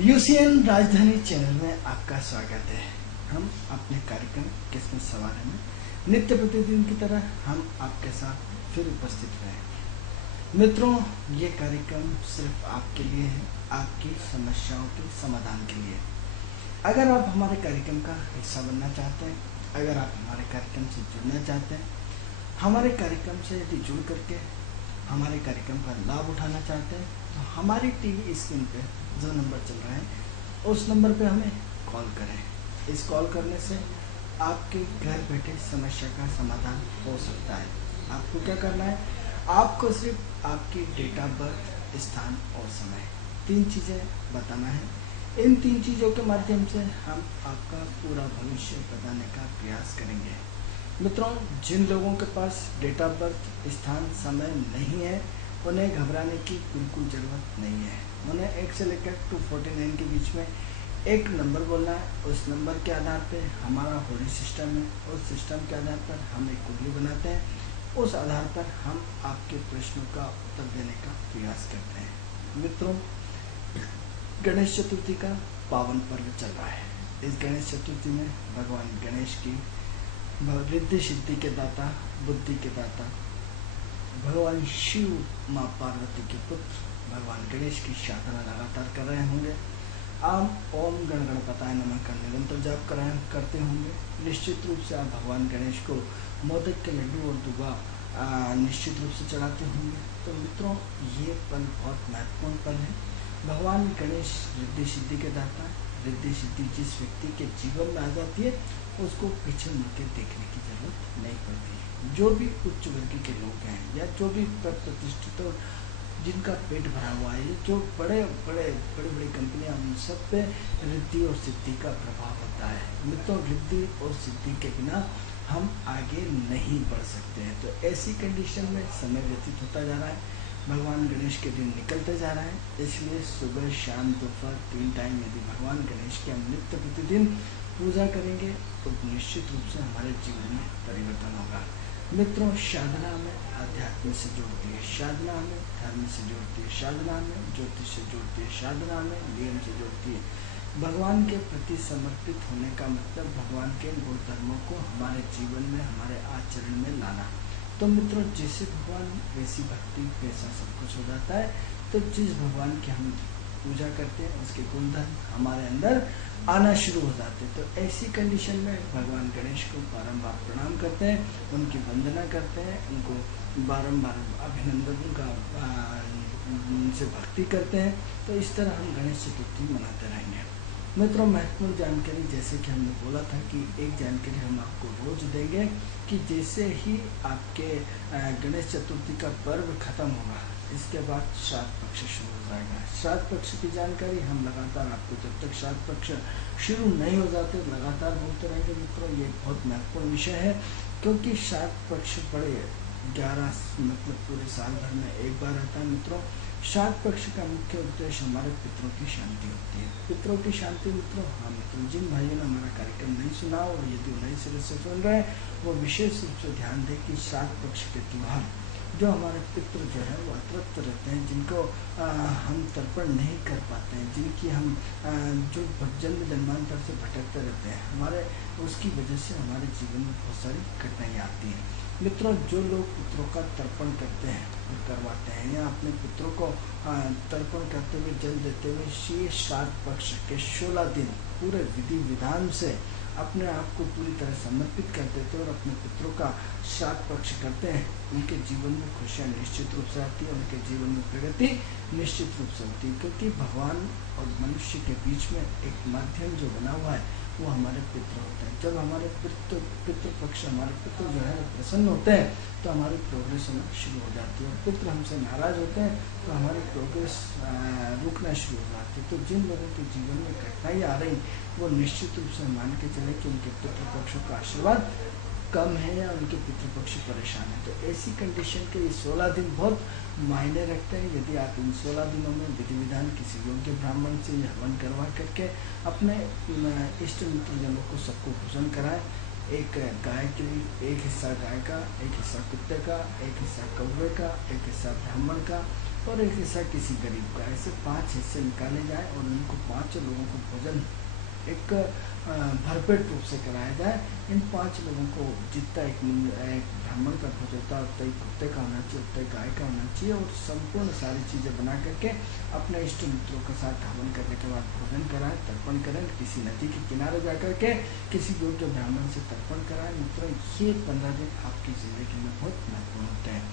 UCN राजधानी channel में आपका स्वागत है। हम अपने कार्यक्रम किस्मत सवारी में नित्य प्रतिदिन की तरह हम आपके साथ फिर उपस्थित रहेंगे। मित्रों, ये कार्यक्रम सिर्फ आपके लिए है, आपकी समस्याओं के समाधान के लिए। अगर आप हमारे कार्यक्रम का हिस्सा बनना चाहते हैं, अगर आप हमारे कार्यक्रम से जुड़ना चाहते हैं, हमारे कार्यक्रम से यदि जुड़ करके हमारे कार्यक्रम का लाभ उठाना चाहते हैं, तो हमारी टीवी स्क्रीन पे जो नंबर चल रहा है उस नंबर पे हमें कॉल करें। इस कॉल करने से आपके घर बैठे समस्या का समाधान हो सकता है। आपको क्या करना है? आपको सिर्फ आपकी डेट ऑफ बर्थ, स्थान और समय, 3 चीज़ें बताना है। इन 3 चीज़ों के माध्यम से हम आपका पूरा भविष्य बताने का प्रयास करेंगे। मित्रों, जिन लोगों के पास डेट ऑफ बर्थ, स्थान, समय नहीं है, उन्हें घबराने की बिल्कुल ज़रूरत नहीं है। उन्हें 1 से लेकर 249 के बीच में एक नंबर बोलना है। उस नंबर के आधार पे हमारा होली सिस्टम है। उस सिस्टम के आधार पर हम एक कुंडली बनाते हैं। उस आधार पर हम आपके प्रश्नों का उत्तर देने का प्रयास करते हैं। मित्रों, गणेश चतुर्थी का पावन पर्व चल रहा है। इस गणेश चतुर्थी में भगवान गणेश की रिद्धि सिद्धि के दाता, बुद्धि के दाता, भगवान शिव, माँ पार्वती के पुत्र भगवान गणेश की साधना लगातार कर रहे होंगे। आप ओम गण गणपताय नमः का निरंतर जाप करते होंगे। निश्चित रूप से आप भगवान गणेश को मोदक के लड्डू और दुबा निश्चित रूप से चढ़ाते होंगे। तो मित्रों, ये पल बहुत महत्वपूर्ण पल है। भगवान गणेश रिद्धि सिद्धि के दाता। रिद्धि सिद्धि जिस व्यक्ति के जीवन में आ जाती है, उसको पीछे मुड़ के देखने की जरूरत नहीं पड़ती है। जो भी उच्च वर्ग के लोग हैं या जो भी प्रतिष्ठित और जिनका पेट भरा हुआ है, जो बड़े बड़ी कंपनियां, उन सब पे रिद्धि और सिद्धि का प्रभाव होता है। मित्रों, रिद्धि और सिद्धि के बिना हम आगे नहीं बढ़ सकते हैं। तो ऐसी कंडीशन में समय व्यतीत होता जा रहा है। भगवान गणेश के दिन निकलते जा रहे हैं। इसलिए सुबह, शाम, दोपहर 3 टाइम यदि भगवान गणेश की हम नित्य प्रतिदिन पूजा करेंगे तो निश्चित रूप से हमारे जीवन में परिवर्तन होगा। मित्रों, साधना में अध्यात्म से जोड़ती है, साधना में धर्म से जोड़ती है, साधना में ज्योतिष से जोड़ती है, साधना में नियम से जोड़ती है। भगवान के प्रति समर्पित होने का मतलब भगवान के गुण धर्मों को हमारे जीवन में, हमारे आचरण में लाना। तो मित्रों, जैसे भगवान वैसी भक्ति, वैसा सब कुछ हो जाता है। तो जिस भगवान की हम पूजा करते हैं, उसके गुणधर्म हमारे अंदर आना शुरू हो जाते हैं। तो ऐसी कंडीशन में भगवान गणेश को बारंबार प्रणाम करते हैं, उनकी वंदना करते हैं, उनको बारंबार अभिनंदन का उनसे भक्ति करते हैं। तो इस तरह हम गणेश चतुर्थी मनाते रहेंगे। मित्रों, महत्वपूर्ण जानकारी, जैसे कि हमने बोला था कि एक जानकारी हम आपको रोज देंगे कि जैसे ही आपके गणेश चतुर्थी का पर्व खत्म होगा, इसके बाद श्राद्ध पक्ष शुरू हो जाएगा। श्राद्ध पक्ष की जानकारी हम लगातार आपको, जब तक श्राद्ध पक्ष शुरू नहीं हो जाते, लगातार बोलते रहेंगे। मित्रों, ये बहुत महत्वपूर्ण विषय है, क्योंकि श्राद्ध पक्ष बड़े 11 मतलब पूरे साल भर में एक बार आता है। मित्रों, श्राद्ध पक्ष का मुख्य उद्देश्य हमारे पितरों की शांति होती है। पितरों की शांति। मित्रों, हाँ मित्रों, जिन भाइयों ने हमारा कार्यक्रम नहीं सुना और यदि नए सिरे से सुन रहे हैं, वो विशेष रूप से ध्यान दें कि श्राद्ध पक्ष के त्यौहार जो हमारे पितृ जो है वो अतृप्त रहते हैं, जिनको हम तर्पण नहीं कर पाते हैं, जिनकी हम जो जन्म जन्मांतर से भटकते रहते हैं, हमारे उसकी वजह से हमारे जीवन में बहुत सारी कठिनाइयाँ आती हैं। मित्रों, जो लोग पितरों का तर्पण करते हैं और करवाते हैं या अपने पितरों को तर्पण करते हुए, जल देते हुए श्राद्ध पक्ष के 16 दिन पूरे विधि विधान से अपने आप को पूरी तरह समर्पित कर देते हैं और अपने पितरों का श्राद्ध पक्ष करते हैं, उनके जीवन में खुशियाँ निश्चित रूप से आती है, उनके जीवन में प्रगति निश्चित रूप से होती है। क्योंकि भगवान और मनुष्य के बीच में एक माध्यम जो बना हुआ है वो हमारे पितृ होते हैं। जब हमारे पितृ पक्ष, हमारे पितृ जो है प्रसन्न होते हैं तो हमारी प्रोग्रेस होना शुरू हो जाती है। और पितृ हमसे नाराज होते हैं तो हमारी प्रोग्रेस रुकना शुरू हो जाती है। तो जिन लोगों के जीवन में कठिनाई आ रही, वो निश्चित रूप से मान के चले कि उनके पितृपक्षों का आशीर्वाद कम है या उनके पितृपक्ष परेशान है। तो ऐसी कंडीशन के ये 16 दिन बहुत मायने रखते हैं। यदि आप इन 16 दिनों में विधि विधान किसी योग्य ब्राह्मण से हवन करवा करके अपने इष्ट मित्रजनों को सबको भोजन कराएं, एक गाय के लिए एक हिस्सा गाय का, एक हिस्सा कुत्ते का, एक हिस्सा कौवे का, एक हिस्सा ब्राह्मण का, और एक हिस्सा किसी गरीब का। ऐसे 5 हिस्से निकाले जाए और उनको 5 लोगों को भोजन एक भरपेट रूप से कराया जाए। इन 5 लोगों को जितना एक ब्राह्मण का भोज होता है उतना ही कुत्ते का होना चाहिए, उतना ही गाय का होना चाहिए, और संपूर्ण सारी चीज़ें बना करके अपने इष्ट मित्रों के साथ हवन करने के बाद भोजन कराएं, तर्पण करें, किसी नदी के किनारे जा करके किसी योग्य ब्राह्मण से तर्पण कराएं। मित्रों, ये 15 दिन आपकी ज़िंदगी में बहुत महत्वपूर्ण होते हैं।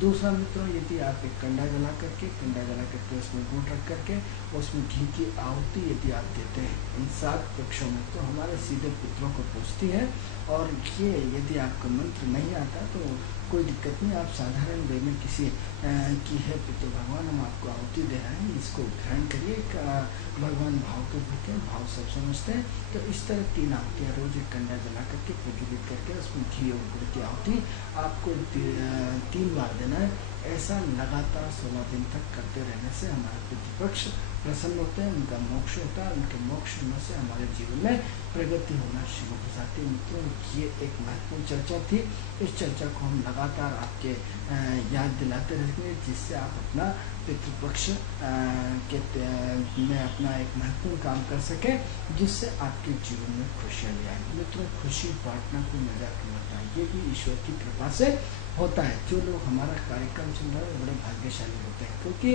दूसरा मित्रों, यदि आप एक कंडा जला करके उसमें गुड़ रख करके उसमें घी की आहुति यदि आप देते हैं इन 7 वृक्षों में, तो हमारे सीधे पितरों को पहुँचती है। और ये यदि आपका मंत्र नहीं आता तो कोई दिक्कत नहीं, आप साधारण वे में किसी की है पितृ भगवान हम आपको आहुति दे रहे हैं, इसको ग्रहण करिए। भगवान भाव के भूखे, भाव सब समझते हैं। तो इस तरह 3 आहुतियाँ रोज एक कंडा जला करके प्रज्वलित करके उसमें घी और गुड़ की आहुति आपको 3 बार देना है। ऐसा लगातार 16 दिन तक करते रहने से हमारे पितृपक्ष प्रसन्न होते हैं, उनका मोक्ष होता है, उनके मोक्ष होने से हमारे जीवन में प्रगति होना शुरू हो जाती है। मित्रों, ये एक महत्वपूर्ण चर्चा थी। इस चर्चा को हम लगातार आपके याद दिलाते रहेंगे, जिससे आप अपना पितृपक्ष में अपना एक महत्वपूर्ण काम कर सकें, जिससे आपके जीवन में खुशियाँ ले आए। मित्रों, खुशी बांटना कोई मजाक नहीं होता, ये भी ईश्वर की कृपा से होता है। जो लोग हमारा कार्यक्रम सुन रहे हैं बड़े भाग्यशाली होते हैं, क्योंकि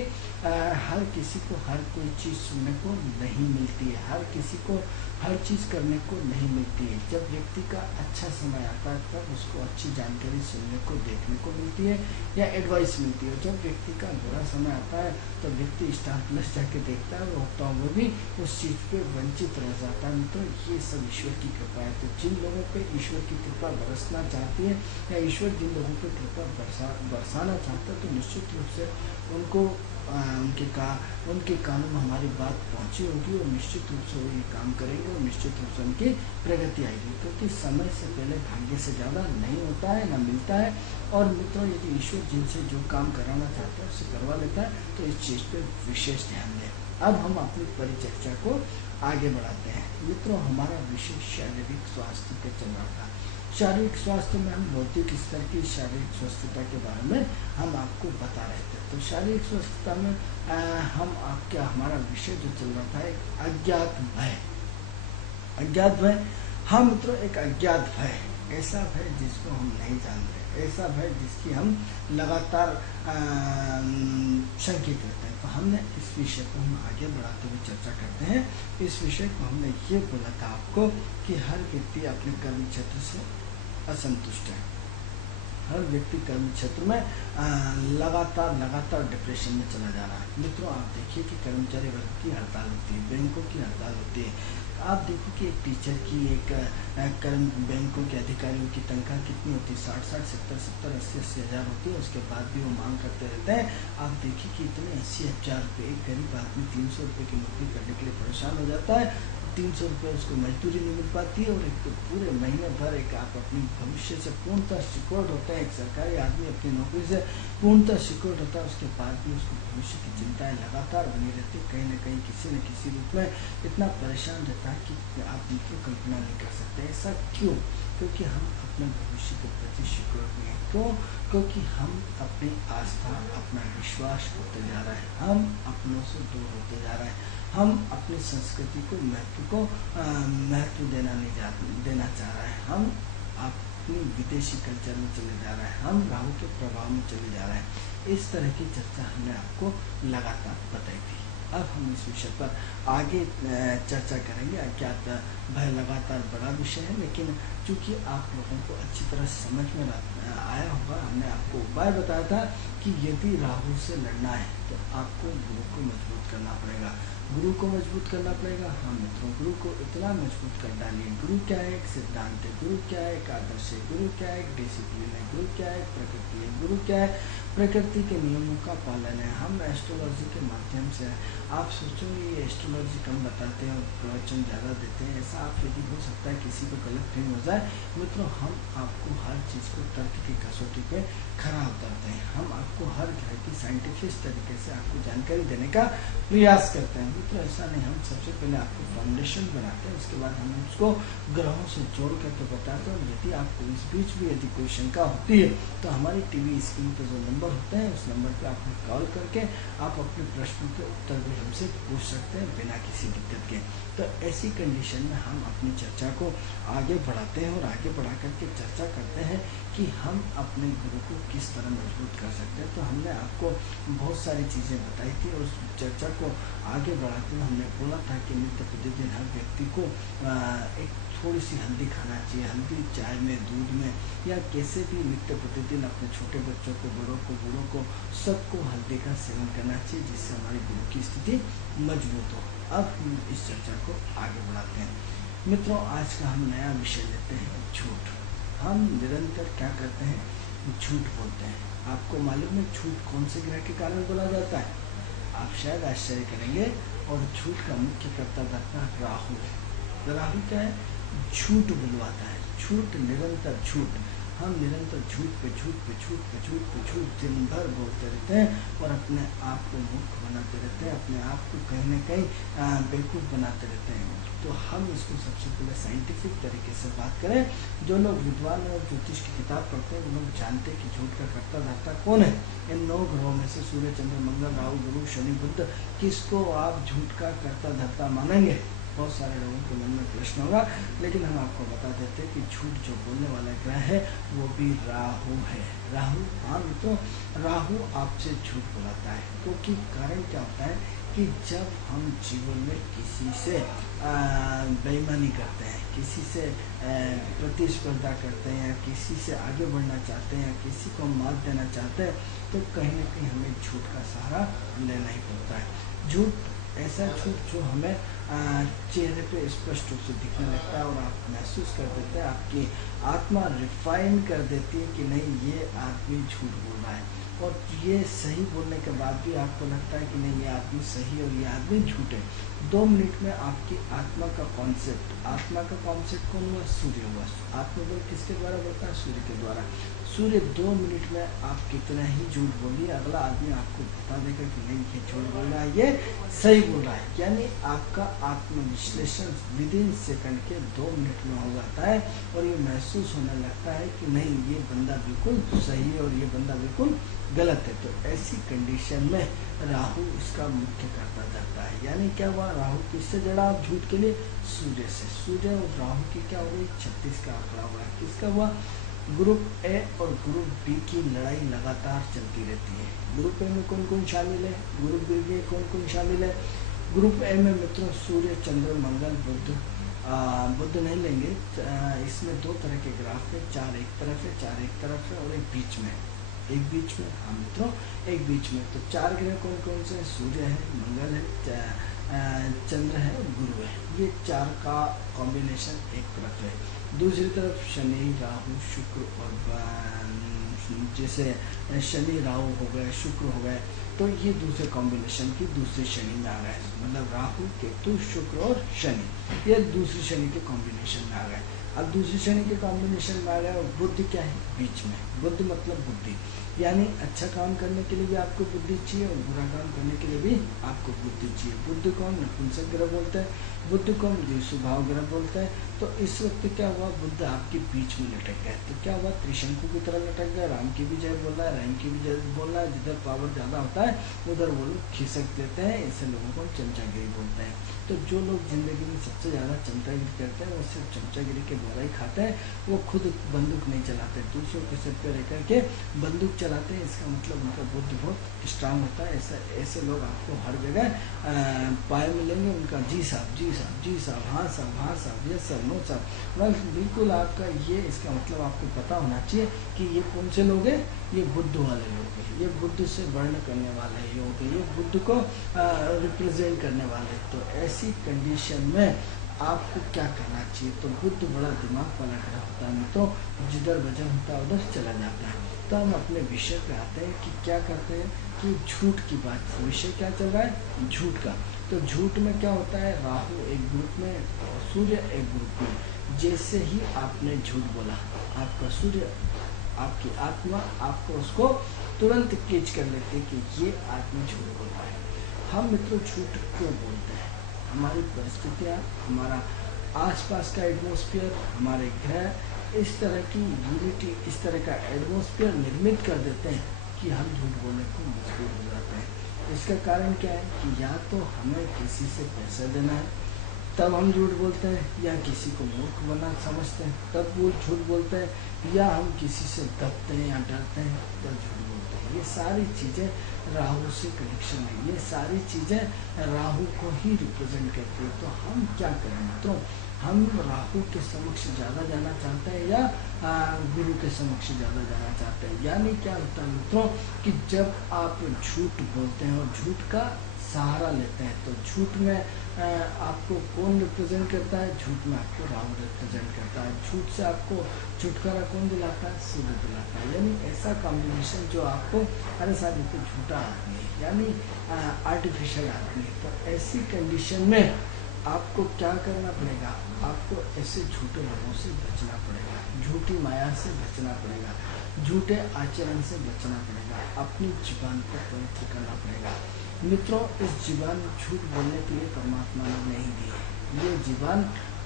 हर किसी को हर कोई चीज़ सुनने को नहीं मिलती है, हर किसी को हर चीज़ करने को नहीं मिलती है। जब व्यक्ति का अच्छा समय आता है तब उसको अच्छी जानकारी सुनने को, देखने को मिलती है या एडवाइस मिलती है। जब व्यक्ति का बुरा समय आता है तो व्यक्ति स्टार प्लस जाके देखता है तो वो भी उस चीज़ पे वंचित रह जाता है। तो ये सब ईश्वर की कृपा है। तो जिन लोगों पे ईश्वर की कृपा बरसना चाहती है या ईश्वर जिन लोगों पे कृपा बरसाना चाहता है, तो निश्चित रूप से उनको उनके कानों में हमारी बात पहुंची होगी और निश्चित रूप से वो ये काम करेंगे और निश्चित रूप से उनकी प्रगति आएगी, क्योंकि समय से पहले भाग्य से ज़्यादा नहीं होता है, ना मिलता है। और मित्रों, यदि ईश्वर जिनसे जो काम कराना चाहता है उससे करवा लेता है, तो इस चीज़ पे विशेष ध्यान दें। अब हम अपनी परिचर्चा को आगे बढ़ाते हैं। मित्रों, हमारा विषय शारीरिक स्वास्थ्य पे चल रहा था। शारीरिक स्वास्थ्य में हम भौतिक स्तर की शारीरिक स्वस्थता के बारे में हम आपको बता रहे थे। तो शारीरिक स्वस्थता में हमारा विषय जो चल रहा था एक अज्ञात भय। अज्ञात भय, हाँ मित्रों, एक अज्ञात भय, ऐसा भय जिसको हम नहीं जानते, ऐसा भय जिसकी हम लगातार शंकित रहते हैं। तो हमने इस विषय को हम आगे बढ़ाते हुए चर्चा करते हैं। इस विषय को हमने ये बोला था आपको कि हर व्यक्ति अपने कर्म क्षेत्र से असंतुष्ट है। हर व्यक्ति कर्म क्षेत्र में लगातार डिप्रेशन में चला जा रहा है। मित्रों, आप देखिए कि कर्मचारी वर्ग की हड़ताल होती है, बैंकों की हड़ताल होती है। आप देखो कि एक टीचर की, एक बैंकों के अधिकारियों की तनख्वाह कितनी होती है, 60-60, 70-70, 80-80 हज़ार होती है। उसके बाद भी वो मांग करते रहते हैं। आप देखिए कि इतने 80,000 रुपये, एक गरीब आदमी 300 रुपये की नौकरी करने के लिए परेशान हो जाता है। 300 रुपये उसको मजदूरी नहीं मिल पाती है, और एक तो पूरे महीने भर एक आप अपनी भविष्य से पूर्णतः सिक्योर्ड होते हैं। एक सरकारी आदमी अपनी नौकरी से पूर्णतः सिक्योर्ड होता है, उसके बाद भी उसको भविष्य की चिंताएं लगातार बनी रहती है। कहीं ना कहीं किसी न किसी रूप में इतना परेशान रहता है कि आप उनको कल्पना नहीं कर सकते। ऐसा क्यों? क्योंकि हम अपने भविष्य के प्रति सिक्योर्ड नहीं है। क्यों? क्योंकि हम अपनी आस्था, अपना विश्वास होते जा रहा है, हम अपनों से दूर होते जा रहे हैं, हम अपनी संस्कृति को महत्व देना चाह रहे हैं, हम अपनी विदेशी कल्चर में चले जा रहे हैं, हम राहु के प्रभाव में चले जा रहे हैं। इस तरह की चर्चा हमने आपको लगातार बताई थी। अब हम इस विषय पर आगे चर्चा करेंगे। अज्ञात भय लगातार बड़ा विषय है, लेकिन चूँकि आप लोगों को अच्छी तरह समझ में आया होगा, हमने आपको उपाय बताया था कि यदि राहु से लड़ना है तो आपको गुरु को मजबूत करना पड़ेगा। गुरु को मजबूत करना पड़ेगा। हाँ मित्रों, गुरु को इतना मजबूत कर डालिए। गुरु क्या है? एक सिद्धांत है। गुरु क्या है? एक आदर्श है। गुरु क्या है? एक डिसिप्लिन है। गुरु क्या है? प्रकृति है। गुरु क्या है? प्रकृति के नियमों का पालन है। हम एस्ट्रोलॉजी के माध्यम से, आप सोचोगे ये एस्ट्रोलॉजी कम बताते हैं और प्रवचन ज़्यादा देते हैं, ऐसा आप यदि हो सकता है किसी को गलत फहमी हो जाए। मित्रों, हम आपको हर चीज़ को तर्क की कसौटी पे खरा उतरते हैं। हम आपको हर तरह की साइंटिफिक तरीके से आपको जानकारी देने का प्रयास करते हैं। मित्रों ऐसा नहीं, हम सबसे पहले आपको फाउंडेशन बनाते हैं, उसके बाद हम उसको ग्रहों से जोड़ करके बताते हैं। और यदि आपको इस बीच भी यदि कोई शंका होती है तो हमारी टीवी स्क्रीन पर जो नंबर होते हैं उस नंबर पर आप कॉल करके आप अपने प्रश्नों के उत्तर भी हमसे पूछ सकते हैं बिना किसी दिक्कत के। तो ऐसी कंडीशन में हम अपनी चर्चा को आगे बढ़ाते हैं और आगे बढ़ा करके चर्चा करते हैं कि हम अपने गुरु को किस तरह मजबूत कर सकते हैं। तो हमने आपको बहुत सारी चीज़ें बताई थी और उस चर्चा को आगे बढ़ाते हुए हमने बोला था कि नित्य प्रतिदिन हर व्यक्ति को एक थोड़ी सी हल्दी खाना चाहिए। हल्दी चाय में, दूध में, या कैसे भी नित्य प्रतिदिन अपने छोटे बच्चों को, बड़ों को, बूढ़ों को, सबको हल्दी का सेवन करना चाहिए, जिससे हमारी गुरु की स्थिति मजबूत हो। अब हम इस चर्चा को आगे बढ़ाते हैं। मित्रों आज का हम नया विषय लेते हैं झूठ। हम निरंतर क्या करते हैं, झूठ बोलते हैं। आपको मालूम है झूठ कौन से ग्रह के कारण बोला जाता है? आप शायद आश्चर्य करेंगे। और झूठ का मुख्य कर्ता धर्ता राहु है। राहु क्या है? झूठ बुलवाता है। झूठ, निरंतर झूठ। हम निरंतर झूठ पे झूठ पे झूठ पे झूठ पे झूठ दिन भर बोलते रहते हैं और अपने आप को मूर्ख बनाते रहते हैं, अपने आप को कहीं न कहीं बेवकूफ़ बनाते रहते हैं। तो हम इसको सबसे पहले साइंटिफिक तरीके से बात करें। जो लोग विद्वान और ज्योतिष की किताब पढ़ते हैं वो लोग जानते हैं कि झूठ का कर्ता धर्ता कौन है। इन 9 ग्रहों में से सूर्य, चंद्र, मंगल, राहु, गुरु, शनि, बुध, किसको आप झूठ का कर्ता धर्ता मानेंगे? बहुत सारे लोगों के मन में प्रश्न होगा, लेकिन हम आपको बता देते हैं कि झूठ जो बोलने वाला ग्रह है वो भी राहु है। राहु, हाँ मित्रों, राहु आपसे झूठ बुलाता है। क्योंकि कारण क्या होता है कि जब हम जीवन में किसी से बेईमानी करते हैं, किसी से प्रतिस्पर्धा करते हैं, या किसी से आगे बढ़ना चाहते हैं, या किसी को मात देना चाहते हैं, तो कहीं ना कहीं हमें झूठ का सहारा लेना ही पड़ता है। झूठ, ऐसा झूठ जो हमें चेहरे पे स्पष्ट रूप से दिखने लगता है और आप महसूस कर देते हैं, आपकी आत्मा रिफाइन कर देती है कि नहीं ये आदमी झूठ बोल रहा है। और ये सही बोलने के बाद भी आपको लगता है कि नहीं ये आदमी सही और ये आदमी झूठ है। 2 मिनट में आपकी आत्मा का कॉन्सेप्ट, आत्मा का कॉन्सेप्ट कौन हुआ? सूर्य हुआ। आत्मबल किसके द्वारा बढ़ता है? सूर्य के द्वारा। सूर्य 2 मिनट में आप कितना ही झूठ बोलिए, अगला आदमी आपको बता देगा कि नहीं ये झूठ बोल रहा है, ये सही बोल रहा है। यानी आपका आत्मविश्लेषण विदिन सेकंड के 2 मिनट में हो जाता है और ये महसूस होने लगता है कि नहीं ये बंदा बिल्कुल सही है और ये बंदा बिल्कुल गलत है। तो ऐसी कंडीशन में राहु इसका मुख्य कर्ता धरता है। यानी क्या हुआ? राहु किससे जड़ा आप झूठ के लिए? सूर्य से। सूर्य और राहु की क्या हो गई? 36 का आंकड़ा हुआ। किसका हुआ? ग्रुप ए और ग्रुप बी की लड़ाई लगातार चलती रहती है। ग्रुप ए में कौन कौन शामिल है? ग्रुप बी में कौन कौन शामिल है? ग्रुप ए में मित्रों सूर्य, चंद्र, मंगल, बुध। बुध नहीं लेंगे, इसमें 2 तरह के ग्राफ है, 4 एक तरफ है, 4 एक तरफ है और एक बीच में। एक बीच में, हाँ मित्रों, एक बीच में। तो 4 ग्रह कौन कौन से हैं? सूर्य है, मंगल है, चंद्र है और गुरु है। ये 4 का कॉम्बिनेशन एक तरफ है। दूसरी तरफ शनि, राहु, शुक्र और जैसे शनि राहु हो गए, शुक्र हो गए, तो ये दूसरे कॉम्बिनेशन की दूसरी शनि में आ गए। मतलब राहु, केतु, शुक्र और शनि, ये दूसरी शनि के कॉम्बिनेशन में आ गए। अब दूसरी शनि के कॉम्बिनेशन में आ गया और बुद्ध क्या है? बीच में। बुद्ध मतलब बुद्धि, यानी अच्छा काम करने के लिए भी आपको बुद्धि चाहिए और बुरा काम करने के लिए भी आपको बुद्धि चाहिए। बुद्ध को हम नपुंसक ग्रह बोलते हैं, बुद्ध को हम द्विस्वभाव ग्रह बोलते हैं। तो इस वक्त क्या हुआ? बुद्ध आपके बीच में लटक गए। तो क्या हुआ? त्रिशंकु की तरह लटक गया। राम की भी जय बोल रहा है, राम की भी जय बोल रहा है। जिधर पावर ज़्यादा होता है उधर वो लोग खिसक देते हैं। ऐसे लोगों को चमचागिरी बोलते हैं। तो जो लोग जिंदगी में सबसे ज़्यादा चमचागिरी करते हैं वो सिर्फ चमचागिरी के द्वारा ही खाते हैं। वो खुद बंदूक नहीं चलाते, दूसरों के सिर पर रह करके बंदूक चलाते हैं। इसका मतलब उनका बुद्धि बहुत स्ट्रांग होता है। ऐसे लोग आपको हर जगह पाए मिलेंगे। उनका जी साहब, जी साहब, जी साहब, हाँ साहब, हाँ साहब, यस सर, नो साहब, बस बिल्कुल आपका ये, इसका मतलब आपको पता होना चाहिए कि ये कौन से लोग हैं। ये बुद्ध वाले लोग हैं, ये बुद्ध से वर्ण करने वाले लोग हैं, ये बुद्ध को रिप्रेजेंट करने वाले। तो ऐसी कंडीशन में आपको क्या करना चाहिए? तो बुद्ध बड़ा दिमाग वाला ग्रह होता है मित्रों, जिधर वजन होता है उधर चला जाता है। तो हम अपने विषय पे आते हैं कि क्या करते हैं कि झूठ की बात। विषय क्या चल रहा है? झूठ का। तो झूठ में क्या होता है? राहु एक ग्रुप में और सूर्य एक ग्रुप में। जैसे ही आपने झूठ बोला, आपका सूर्य, आपकी आत्मा आपको उसको तुरंत कैच कर लेते हैं कि ये आदमी झूठ बोल रहा है। हम मित्रों झूठ क्यों बोलते हैं? हमारी परिस्थितियाँ, हमारा आसपास का एटमॉस्फेयर, हमारे ग्रह इस तरह की यूनिटी, इस तरह का एटमॉस्फेयर निर्मित कर देते हैं कि हम झूठ बोलने को मजबूर हो जाते हैं। इसका कारण क्या है कि या तो हमें किसी से पैसा देना है तब हम झूठ बोलते हैं, या किसी को मूर्ख बना समझते हैं तब वो झूठ बोलते हैं, या हम किसी से दबते हैं या डरते हैं तब झूठ बोलते हैं। ये सारी चीज़ें राहु से कनेक्शन है, ये सारी चीज़ें राहु को ही रिप्रेजेंट करती है। तो हम क्या करें मित्रों? हम राहु के समक्ष ज़्यादा जाना चाहते हैं या गुरु के समक्ष ज़्यादा जाना चाहते हैं? यानी क्या होता है मित्रों कि जब आप झूठ बोलते हैं और झूठ का सहारा लेते हैं तो झूठ में आपको कौन रिप्रेजेंट करता है? झूठ में आपको राहु रिप्रेजेंट करता है। झूठ से आपको छुटकारा कौन दिलाता है? सूर्य दिलाता है। यानी ऐसा कॉम्बिनेशन जो आपको, अरे साहब ये तो झूठा आदमी है, यानी आर्टिफिशियल आदमी है। तो ऐसी कंडीशन में आपको क्या करना पड़ेगा? आपको ऐसे झूठे लोगों से बचना पड़ेगा, झूठी माया से बचना पड़ेगा, झूठे आचरण से बचना पड़ेगा, अपनी जीवन को पवित्र करना पड़ेगा। मित्रों, इस जीवन झूठ बोलने के लिए परमात्मा ने नहीं दी है। ये जीवन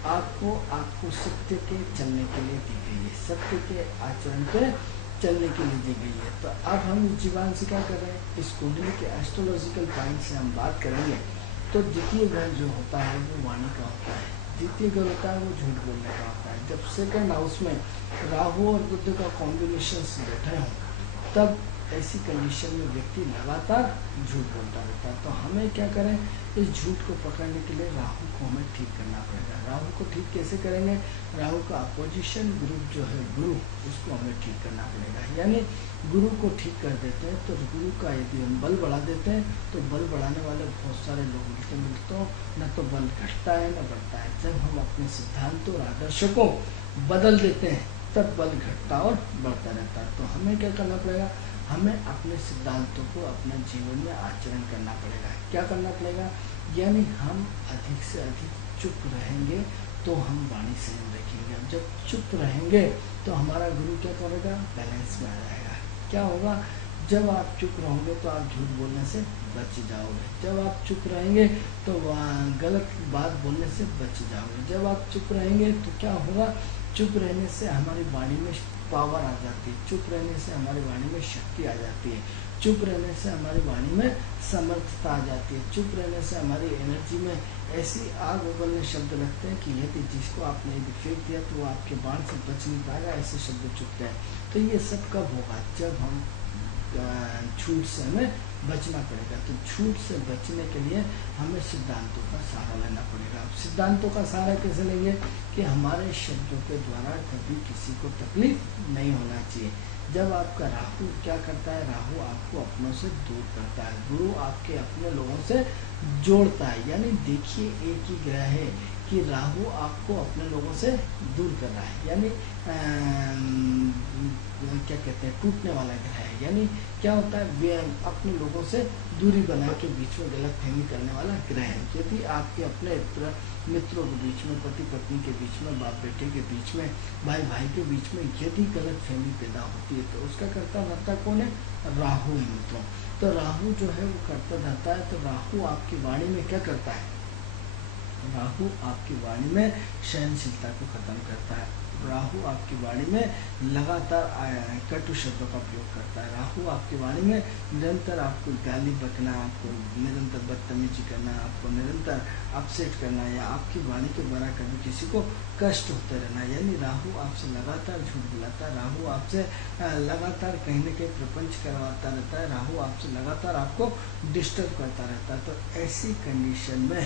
आपको सत्य के चलने के लिए दी गई है, सत्य के आचरण पे चलने के लिए दी गई है। तो अब हम इस जीवन से क्या कर रहे हैं? इस कुंडली के एस्ट्रोलॉजिकल पॉइंट से हम बात करेंगे। तो द्वितीय घर जो होता है वो वाणी का होता है, द्वितीय घर होता है वो झूठ बोलने का होता है। जब सेकंड हाउस में राहु और बुध का कॉम्बिनेशन बैठे हों तब ऐसी कंडीशन में व्यक्ति लगातार झूठ बोलता रहता है। तो हमें क्या करें? इस झूठ को पकड़ने के लिए राहु को हमें ठीक करना पड़ेगा। राहु को ठीक कैसे करेंगे? राहु का अपोजिशन ग्रुप जो है गुरु, उसको हमें ठीक करना पड़ेगा। यानी गुरु को ठीक कर देते हैं तो गुरु का यदि हम बल बढ़ा देते हैं तो बल बढ़ाने वाले बहुत सारे लोग मिलते हो, न तो बल घटता है न बढ़ता है। जब हम अपने सिद्धांतों और आदर्शों को बदल देते हैं तब बल घटता और बढ़ता रहता है। तो हमें क्या करना पड़ेगा? हमें अपने सिद्धांतों को अपने जीवन में आचरण करना पड़ेगा। क्या करना पड़ेगा? यानी हम अधिक से अधिक चुप रहेंगे तो हम वाणी संयम रखेंगे। जब चुप रहेंगे तो हमारा गुरु क्या करेगा? बैलेंस में आ जाएगा। क्या होगा? जब आप चुप रहोगे तो आप झूठ बोलने से बच जाओगे। जब आप चुप रहेंगे तो गलत बात बोलने से बच जाओगे। जब आप चुप रहेंगे तो क्या होगा? चुप रहने से हमारी वाणी में पावर आ जाती है, चुप रहने से हमारी वाणी में शक्ति आ जाती है, चुप रहने से हमारी वाणी में समर्थता आ जाती है, चुप रहने से हमारी एनर्जी में ऐसी आग उगलने शब्द लगते हैं कि यदि जिसको आपने यदि फेंक दिया तो वो आपके बाण से बच नहीं पाएगा, ऐसे शब्द चुपते हैं। तो ये सब कब होगा? जब हम झूठ से हमें बचना पड़ेगा। तो झूठ से बचने के लिए हमें सिद्धांतों का सहारा लेना पड़ेगा। अब सिद्धांतों का सहारा कैसे लेंगे? कि हमारे शब्दों के द्वारा कभी किसी को तकलीफ नहीं होना चाहिए। जब आपका राहु क्या करता है? राहु आपको अपनों से दूर करता है, गुरु आपके अपने लोगों से जोड़ता है। यानी देखिए, एक ही ग्रह है कि राहु आपको अपने लोगों से दूर कर रहा है, यानी क्या कहते हैं, टूटने वाला ग्रह है। यानी क्या होता है? वे अपने लोगों से दूरी बना के बीच में गलत फहमी करने वाला ग्रह है। यदि आपके अपने मित्रों के बीच में, पति पत्नी के बीच में, बाप बेटे के बीच में, भाई भाई के बीच में यदि गलत फहमी पैदा होती है तो उसका कर्ता धर्ता कौन है? राहु है मित्रों। तो राहु जो है वो कर्ता धर्ता है। तो राहु आपकी वाणी में क्या करता है? राहु आपकी वाणी में सहनशीलता को खत्म करता है। राहु आपकी वाणी में लगातार कटु शब्दों का प्रयोग करता है। राहु आपकी वाणी में निरंतर आपको गाली बकना, आपको निरंतर बदतमीजी करना, आपको निरंतर अपसेट करना, या आपकी वाणी के द्वारा कभी किसी को कष्ट होते रहना। यानी राहु आपसे लगातार झूठ बुलाता है, राहु आपसे लगातार कहीं न कहीं प्रपंच करवाता रहता है, राहु आपसे लगातार आपको डिस्टर्ब करता रहता है। तो ऐसी कंडीशन में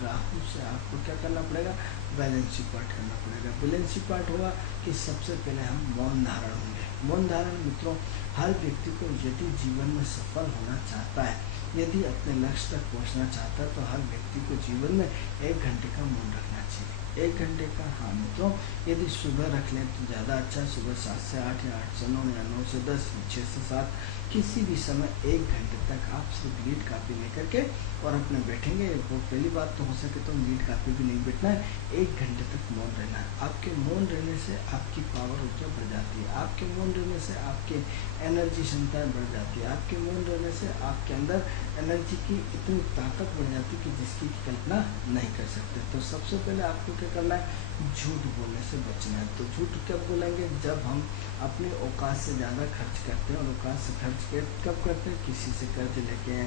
राहु से आपको क्या करना पड़ेगा? बैलेंसी पार्ट करना पड़ेगा। बैलेंसी पार्ट होगा कि सबसे पहले हम मौन धारण होंगे। मौन धारण मित्रों, हर व्यक्ति को यदि जीवन में सफल होना चाहता है, यदि अपने लक्ष्य तक पहुंचना चाहता है, तो हर व्यक्ति को जीवन में 1 घंटे का मौन रखना चाहिए। 1 घंटे का, हाँ मित्रों, यदि सुबह रख लें तो ज़्यादा अच्छा। सुबह 7 से 8 या 8 से 9 या 9 से 10, 6 से 7 किसी भी समय 1 घंटे तक आप सिर्फ लीड कॉपी लेकर के और अपने बैठेंगे। वो पहली बात तो हो सके तो लीड कॉपी भी नहीं बैठना है, 1 घंटे तक मौन रहना है। आपके मौन रहने से आपकी पावर ऊर्जा बढ़ जाती है, आपके मौन रहने से आपके एनर्जी क्षमताएँ बढ़ जाती है, आपके मौन रहने से आपके अंदर एनर्जी की इतनी ताकत बढ़ जाती है कि जिसकी कल्पना नहीं कर सकते। तो सबसे पहले आपको क्या करना है, झूठ बोलने से बचना है। तो झूठ कब बोलेंगे, जब हम अपनी औकात से ज़्यादा खर्च करते हैं। और औकात से खर्च कब करते हैं, किसी से कर्ज लेके या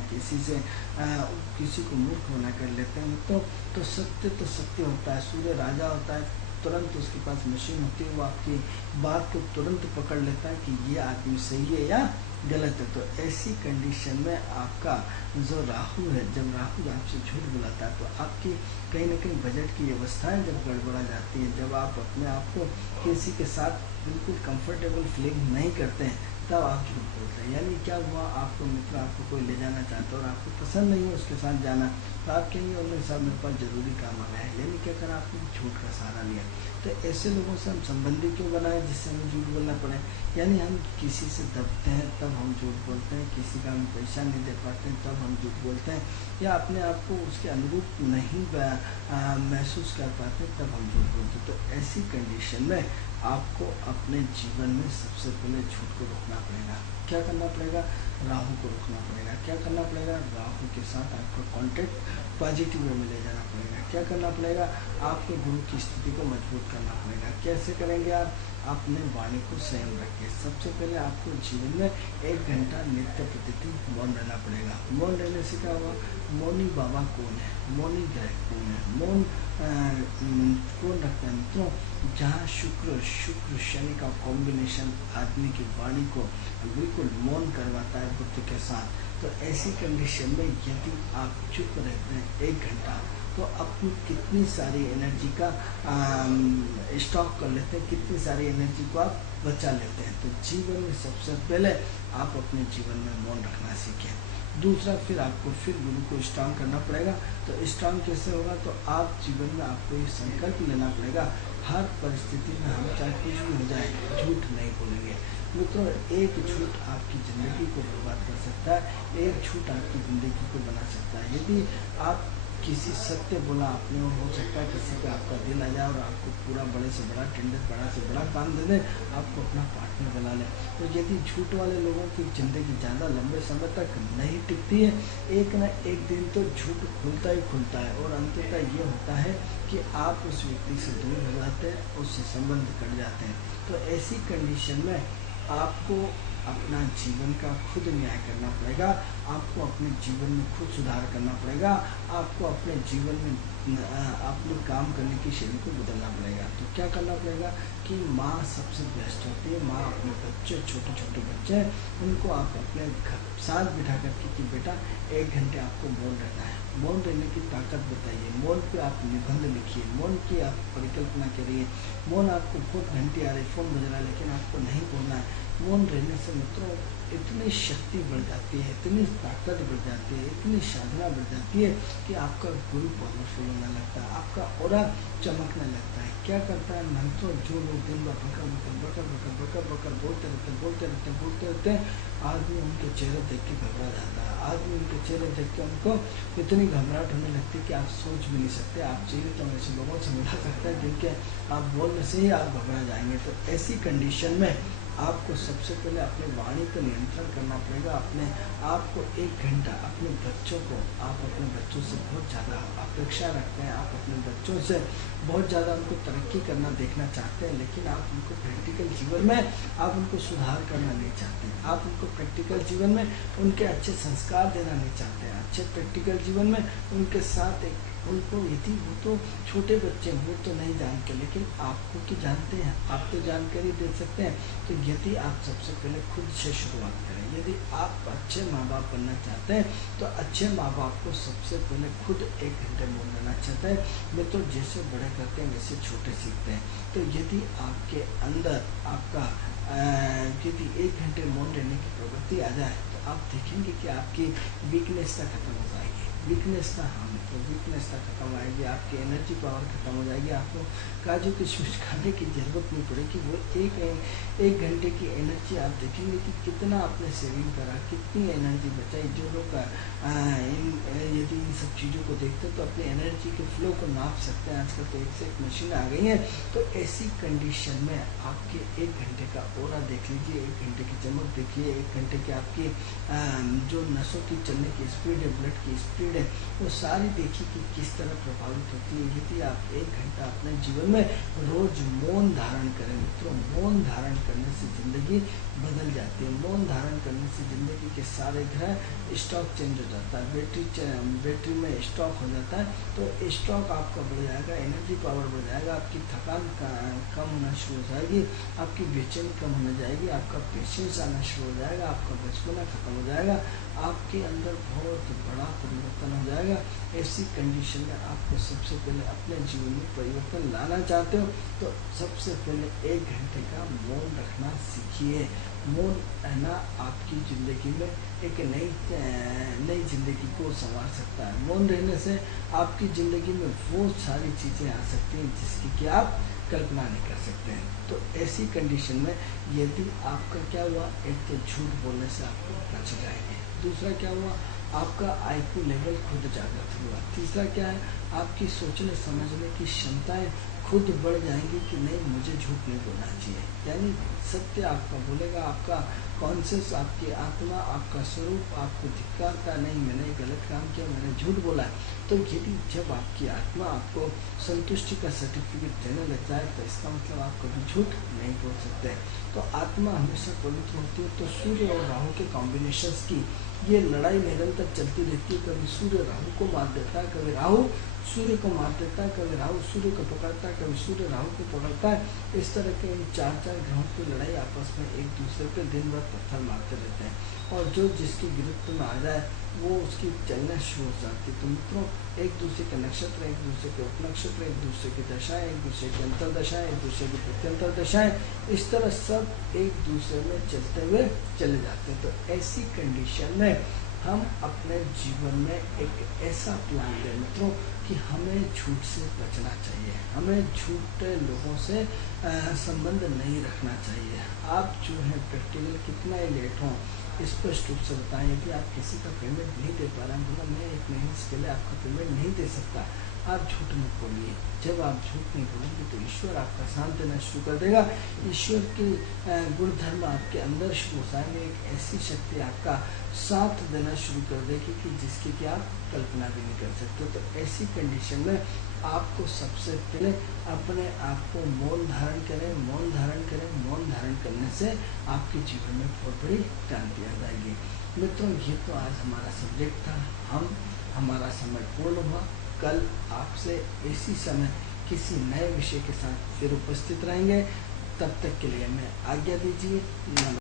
किसी को मूर्ख बना कर लेते हैं। तो सत्य होता है, सूर्य राजा होता है, तुरंत उसके पास मशीन होती है, वो आपकी बात को तुरंत पकड़ लेता है कि ये आदमी सही है या गलत है। तो ऐसी कंडीशन में आपका जो राहु है, जब राहु आपसे झूठ बुलाता है तो आपकी कहीं ना कहीं बजट की व्यवस्थाएं जब गड़बड़ा जाती है, जब आप अपने आप को किसी के साथ बिल्कुल कंफर्टेबल फीलिंग नहीं करते हैं, तब आप झूठ बोलते हैं। यानी क्या हुआ, आपको मित्र आपको कोई ले जाना चाहता है और आपको पसंद नहीं है उसके साथ जाना, तो आप कहेंगे उन्होंने साहब मेरे पास ज़रूरी काम आ गया है। यानी क्या करा, आपने झूठ का सहारा लिया। तो ऐसे लोगों से हम संबंधी क्यों बनाए जिससे हमें झूठ बोलना पड़े। यानी हम किसी से दबते हैं तब हम झूठ बोलते हैं, किसी का हम पैसा नहीं दे पाते हैं तब हम झूठ बोलते हैं, या अपने आप को उसके अनुरूप नहीं महसूस कर पाते तब हम झूठ बोलते हैं। तो ऐसी कंडीशन में आपको अपने जीवन में सबसे पहले झूठ को रोकना पड़ेगा। क्या करना पड़ेगा, राहु को रोकना पड़ेगा। क्या करना पड़ेगा, राहु के साथ आपका कॉन्टेक्ट पॉजिटिव वे में ले जाना पड़ेगा। क्या करना पड़ेगा, आपके गुरु की स्थिति को मजबूत करना पड़ेगा। कैसे करेंगे आप, अपने वाणी को संयम रखिए। सबसे पहले आपको जीवन में 1 घंटा नित्य प्रतिदिन मौन रहना पड़ेगा। मौन रहने से क्या होगा, मौनी बाबा कौन है, मौनी ग्रह कौन है, मौन कौन रखता है मित्रों, जहाँ शुक्र शनि का कॉम्बिनेशन आदमी की वाणी को बिल्कुल मौन करवाता है बुद्ध के साथ। तो ऐसी कंडीशन में यदि आप चुप रहते हैं 1 घंटा, तो अपनी कितनी सारी एनर्जी का स्टॉक कर लेते हैं, कितनी सारी एनर्जी को आप बचा लेते हैं। तो जीवन में सबसे पहले आप अपने जीवन में मौन रखना सीखें। दूसरा, फिर आपको गुरु को स्ट्रांग करना पड़ेगा। तो स्ट्रांग कैसे होगा, तो आप जीवन में आपको एक संकल्प लेना पड़ेगा, हर परिस्थिति में हम चाहे कुछ भी हो जाए झूठ नहीं बोलेंगे। मित्रों, एक झूठ आपकी ज़िंदगी को बर्बाद कर सकता है, एक झूठ आपकी ज़िंदगी को बना सकता है। यदि आप किसी सत्य बोला आपने, हो सकता है किसी पे आपका दिल आ जाए और आपको पूरा बड़े से बड़ा टेंडर, बड़ा से बड़ा काम दे दे, आपको अपना पार्टनर बना ले। तो यदि झूठ वाले लोगों की ज़िंदगी ज़्यादा लंबे समय तक नहीं टिकती है, एक न एक दिन तो झूठ खुलता ही खुलता है और अंततः ये होता है कि आप उस व्यक्ति से दूर हो जाते हैं, उससे संबंध कट जाते हैं। तो ऐसी कंडीशन में आपको अपना जीवन का खुद न्याय करना पड़ेगा, आपको अपने जीवन में खुद सुधार करना पड़ेगा, आपको अपने जीवन में अपने काम करने की शैली को बदलना पड़ेगा। तो क्या करना पड़ेगा कि माँ सबसे बेस्ट होती है। माँ अपने बच्चे, छोटे छोटे बच्चे, उनको आप अपने साथ बिठा करके कि बेटा 1 घंटे आपको मौन रहना है, मौन रहने की ताकत बताइए, मौन पे आप निबंध लिखिए, मौन की आप परिकल्पना करिए। मौन आपको बहुत घंटे आ रही, फ़ोन बज रहा है लेकिन आपको नहीं बोलना है। मौन रहने से मित्रों इतनी शक्ति बढ़ जाती है, इतनी ताकत बढ़ जाती है, इतनी साधना बढ़ जाती है कि आपका गुरु पावरफुल होने लगता है, आपका ऑरा चमकने लगता है। क्या करता है मित्रों, जो लोग दिन भर बकर बोलते रहते हैं, आदमी उनके चेहरे देख के घबरा जाता है। आदमी उनके चेहरे देख के उनको इतनी घबराहट होने लगती है कि आप सोच भी नहीं सकते। आप चाहिए तो ऐसे लोगों से मिला सकते हैं जिनके आप बोलने से ही आप घबरा जाएंगे। तो ऐसी कंडीशन में आपको सबसे पहले अपने वाणी पर नियंत्रण करना पड़ेगा। अपने आप को 1 घंटा, अपने बच्चों को, आप अपने बच्चों से बहुत ज़्यादा अपेक्षा रखते हैं, आप अपने बच्चों से बहुत ज़्यादा उनको तरक्की करना देखना चाहते हैं, लेकिन आप उनको प्रैक्टिकल जीवन में आप उनको सुधार करना नहीं चाहते, आप उनको प्रैक्टिकल जीवन में उनके अच्छे संस्कार देना नहीं चाहते हैं, अच्छे प्रैक्टिकल जीवन में उनके साथ उनको, यदि वो तो छोटे बच्चे वो तो नहीं जानते, लेकिन आपको कि जानते हैं, आप तो जानकारी दे सकते हैं। तो यदि आप सबसे पहले खुद से शुरुआत करें, यदि आप अच्छे माँ बाप बनना चाहते हैं तो अच्छे माँ बाप को सबसे पहले खुद 1 घंटे मौन रहना चाहते हैं। मैं तो जैसे बड़े करते हैं वैसे छोटे सीखते हैं। तो यदि आपके अंदर आपका यदि 1 घंटे मौन रहने की प्रवृत्ति आ जाए तो आप देखेंगे कि आपकी वीकनेस खत्म हो जाएगी। वीकनेस हानि आपको वीकनेस खत्म आएगी, आपकी एनर्जी पावर खत्म हो जाएगी, आपको काजू किशमिश खाने की ज़रूरत नहीं पड़ेगी। वो एक घंटे की एनर्जी आप देखेंगे कि कितना आपने सेविंग करा, कितनी एनर्जी बचाई। जो लोग यदि इन सब चीज़ों को देखते हैं तो अपनी एनर्जी के फ्लो को नाप सकते हैं। आजकल तो एक से एक मशीन आ गई हैं। तो ऐसी कंडीशन में आपके 1 घंटे का ओरा देख लीजिए, 1 घंटे की चमक देखिए, 1 घंटे की आपकी जो नसों की चलने की स्पीड है, ब्लड की स्पीड है, वो सारी देखिए कि किस तरह प्रभावित होती है। यदि आप 1 घंटा अपने जीवन में रोज मौन धारण करें मित्रों, मौन धारण करने से ज़िंदगी बदल जाती है। मौन धारण करने से ज़िंदगी के सारे ग्रह स्टॉक चेंज हो जाता है, बैटरी में स्टॉक हो जाता है। तो स्टॉक आपका बढ़ जाएगा, एनर्जी पावर बढ़ जाएगा, आपकी थकान कम होना शुरू हो जाएगी, आपकी बेचैनी कम होने जाएगी, आपका पेशेंस आना शुरू हो जाएगा, आपका बचपना खत्म हो जाएगा, आपके अंदर बहुत बड़ा परिवर्तन हो जाएगा। ऐसी कंडीशन में आपको सबसे पहले अपने जीवन में परिवर्तन लाना चाहते हो तो सबसे पहले 1 घंटे का मौन रखना सीखिए। मौन रहना आपकी ज़िंदगी में एक नई ज़िंदगी को संवार सकता है। मौन रहने से आपकी ज़िंदगी में वो सारी चीज़ें आ सकती हैं जिसकी कि आप कल्पना नहीं कर सकते हैं। तो ऐसी कंडीशन में यदि आपका क्या हुआ, एक तो झूठ बोलने से आपको बच जाएंगे, दूसरा क्या हुआ, आपका IQ लेवल खुद जागृत हुआ, तीसरा क्या है, आपकी सोचने समझने की क्षमताएं खुद बढ़ जाएंगी कि नहीं मुझे झूठ नहीं बोलना चाहिए। यानी सत्य आपका बोलेगा, आपका कॉन्शियस, आपकी आत्मा, आपका स्वरूप आपको धिक्कारता नहीं, मैंने गलत काम किया, मैंने झूठ बोला है। तो यदि जब आपकी आत्मा आपको संतुष्टि का सर्टिफिकेट देने लगता है तो इसका मतलब आप कभी झूठ नहीं बोल सकते। तो आत्मा हमेशा पवित्र होती है। तो सूर्य और राहु के कॉम्बिनेशंस की ये लड़ाई निरंतर चलती रहती है। कभी सूर्य राहु को मार देता है, कभी राहु सूर्य को मार देता है, कभी राहु सूर्य को पकड़ता है, कभी सूर्य राहु को पकड़ता है। इस तरह के इन 4 ग्रहों की लड़ाई आपस में एक दूसरे पे दिन भर पत्थर मारते रहते हैं और जो जिसकी गिरफ्त में आ जाए वो उसकी चलना शुरू हो जाती है। तो मित्रों, एक दूसरे के नक्षत्र, एक दूसरे के उपनक्षत्र, एक दूसरे की दशाएं, एक दूसरे की अंतरदशाएं, एक दूसरे की प्रत्यंतर दशाएं, इस तरह सब एक दूसरे में चलते हुए चले जाते हैं। तो ऐसी कंडीशन में हम अपने जीवन में एक ऐसा प्लान दें मित्रों कि हमें झूठ से बचना चाहिए, हमें झूठे लोगों से संबंध नहीं रखना चाहिए। आप जो है प्रैक्टिकल कितना ही लेट हों, स्पष्ट रूप से बताएं। यदि आप किसी का पेमेंट नहीं दे पा रहे हैं, बोला मैं 1 महीने से पहले आपका पेमेंट नहीं दे सकता, आप झूठ मत बोलिए। जब आप झूठ नहीं बोलेंगे तो ईश्वर आपका साथ देना शुरू कर देगा। ईश्वर के गुणधर्म आपके अंदर शुरू हो जाएंगे, एक ऐसी शक्ति आपका साथ देना शुरू कर देगी कि जिसकी कि आप कल्पना भी नहीं कर सकते। तो ऐसी कंडीशन में आपको सबसे पहले अपने आप को मौन धारण करें, मौन धारण करें। मौन धारण करने से आपके जीवन में बहुत बड़ी क्रांति आ जाएगी। मित्रों, ये तो आज हमारा सब्जेक्ट था। हमारा समय पूर्ण हुआ। कल आपसे इसी समय किसी नए विषय के साथ फिर उपस्थित रहेंगे। तब तक के लिए मैं आज्ञा दीजिए। नमस्कार।